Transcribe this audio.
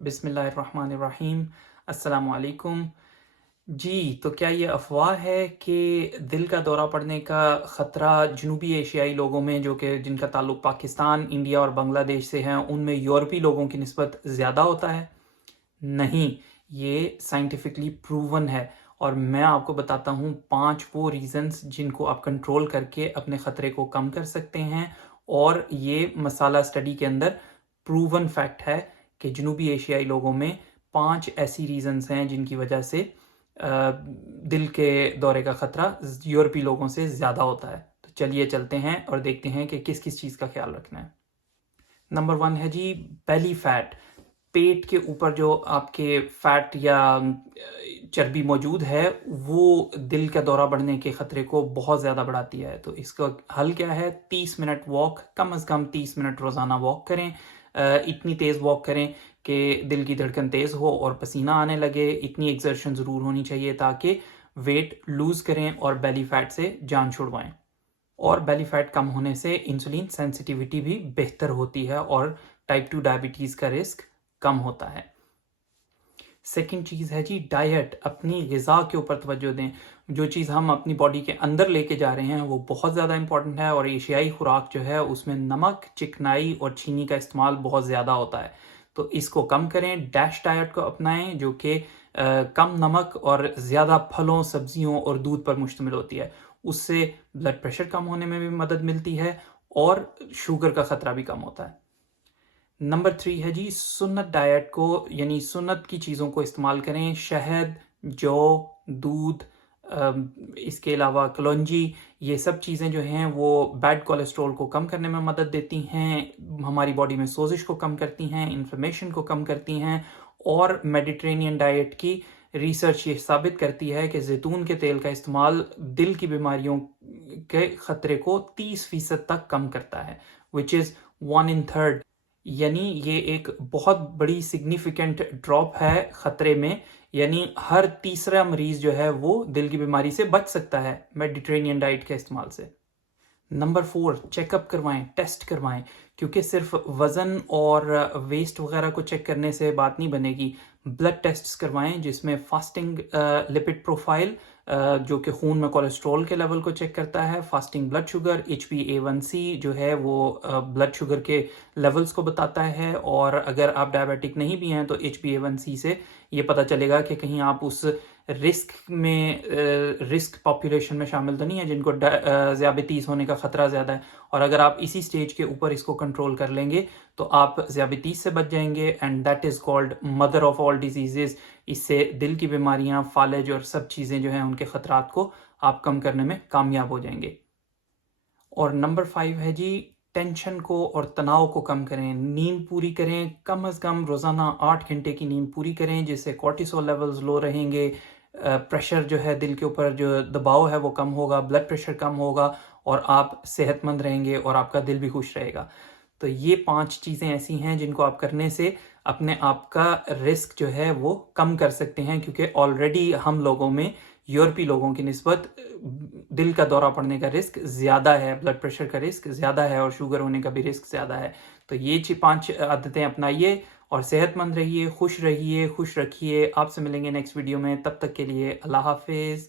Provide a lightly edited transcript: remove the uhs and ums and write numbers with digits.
बिस्मिल्लाहिर्रहमानिर्रहीम। अस्सलाम वालेकुम। जी, तो क्या ये अफ़वाह है कि दिल का दौरा पड़ने का ख़तरा जनूबी एशियाई लोगों में, जो कि जिनका ताल्लुक़ पाकिस्तान, इंडिया और बांग्लादेश से है, उनमें यूरोपी लोगों की निस्बत ज़्यादा होता है? नहीं, ये साइंटिफिकली प्रूवन है और मैं आपको बताता हूँ 5 वो रीज़न्स जिनको आप कंट्रोल करके अपने ख़तरे को कम कर सकते हैं। और ये मसाला स्टडी के अंदर प्रूवन फैक्ट है कि जनूबी एशियाई लोगों में 5 ऐसी रीज़न्स हैं जिनकी वजह से दिल के दौरे का ख़तरा यूरोपी लोगों से ज़्यादा होता है। तो चलिए चलते हैं और देखते हैं कि किस किस चीज़ का ख्याल रखना है। नंबर 1 है जी बेली फैट। पेट के ऊपर जो आपके फैट या चर्बी मौजूद है, वो दिल का दौरा बढ़ने के ख़तरे को बहुत ज़्यादा बढ़ाती है। तो इसका हल क्या है? 30 मिनट वॉक, कम अज़ कम 30 मिनट रोज़ाना वॉक करें। इतनी तेज़ वॉक करें कि दिल की धड़कन तेज़ हो और पसीना आने लगे। इतनी एक्सर्शन ज़रूर होनी चाहिए ताकि वेट लूज़ करें और बेली फैट से जान छुड़वाएं। और बेली फैट कम होने से इंसुलिन सेंसिटिविटी भी बेहतर होती है और टाइप 2 डायबिटीज़ का रिस्क कम होता है। सेकंड चीज़ है जी डाइट। अपनी ग़िज़ा के ऊपर तवज्जो दें। जो चीज़ हम अपनी बॉडी के अंदर लेके जा रहे हैं वो बहुत ज़्यादा इंपॉर्टेंट है। और एशियाई खुराक जो है उसमें नमक, चिकनाई और चीनी का इस्तेमाल बहुत ज़्यादा होता है, तो इसको कम करें। डैश डाइट को अपनाएं जो कि कम नमक और ज़्यादा फलों, सब्जियों और दूध पर मुश्तमिल होती है। उससे ब्लड प्रेशर कम होने में भी मदद मिलती है और शुगर का ख़तरा भी कम होता है। नंबर 3 है जी सुन्नत डाइट को, यानी सुन्नत की चीज़ों को इस्तेमाल करें। शहद, जौ, दूध, इसके अलावा कलौंजी, ये सब चीज़ें जो हैं वो बैड कोलेस्ट्रॉल को कम करने में मदद देती हैं, हमारी बॉडी में सोजिश को कम करती हैं, इन्फ्लेमेशन को कम करती हैं। और मेडिटेरेनियन डाइट की रिसर्च ये साबित करती है कि जैतून के तेल का इस्तेमाल दिल की बीमारियों के ख़तरे को 30% तक कम करता है, विच इज़ 1 in 3। यानी ये एक बहुत बड़ी सिग्निफिकेंट ड्रॉप है ख़तरे में। यानी हर तीसरा मरीज़ जो है वो दिल की बीमारी से बच सकता है मेडिटेरेनियन डाइट के इस्तेमाल से। नंबर 4, चेकअप करवाएं, टेस्ट करवाएं, क्योंकि सिर्फ वज़न और वेस्ट वगैरह को चेक करने से बात नहीं बनेगी। ब्लड टेस्ट्स करवाएं जिसमें फास्टिंग लिपिड प्रोफाइल, जो कि खून में कोलेस्ट्रॉल के लेवल को चेक करता है, फास्टिंग ब्लड शुगर, HbA1c जो है वो ब्लड शुगर के लेवल्स को बताता है। और अगर आप डायबिटिक नहीं भी हैं तो HbA1c से ये पता चलेगा कि कहीं आप उस रिस्क पॉपुलेशन में शामिल तो नहीं है जिनको ज़ियाबितीज़ होने का ख़तरा ज़्यादा है। और अगर आप इसी स्टेज के ऊपर इसको कंट्रोल कर लेंगे तो आप ज़ियाबितीज़ से बच जाएंगे, and that is called mother of all diseases. इससे दिल की बीमारियां, फालज और सब चीज़ें जो हैं उनके ख़तरात को आप कम करने में कामयाब हो जाएंगे। और नंबर 5 है जी टेंशन को और तनाव को कम करें। नींद पूरी करें, कम अज़ कम रोज़ाना 8 घंटे की नींद पूरी करें, जिससे कॉर्टिसोल लेवल्स लो रहेंगे, प्रेशर जो है दिल के ऊपर जो दबाव है वो कम होगा, ब्लड प्रेशर कम होगा और आप सेहतमंद रहेंगे और आपका दिल भी खुश रहेगा। तो ये 5 चीज़ें ऐसी हैं जिनको आप करने से अपने आप का रिस्क जो है वो कम कर सकते हैं, क्योंकि ऑलरेडी हम लोगों में यूरोपी लोगों की निस्बत दिल का दौरा पड़ने का रिस्क ज़्यादा है, ब्लड प्रेशर का रिस्क ज़्यादा है और शुगर होने का भी रिस्क ज़्यादा है। तो ये 5 आदतें अपनाइए और सेहतमंद रहिए, खुश रखिए। आपसे मिलेंगे नेक्स्ट वीडियो में, तब तक के लिए अल्लाह हाफिज़।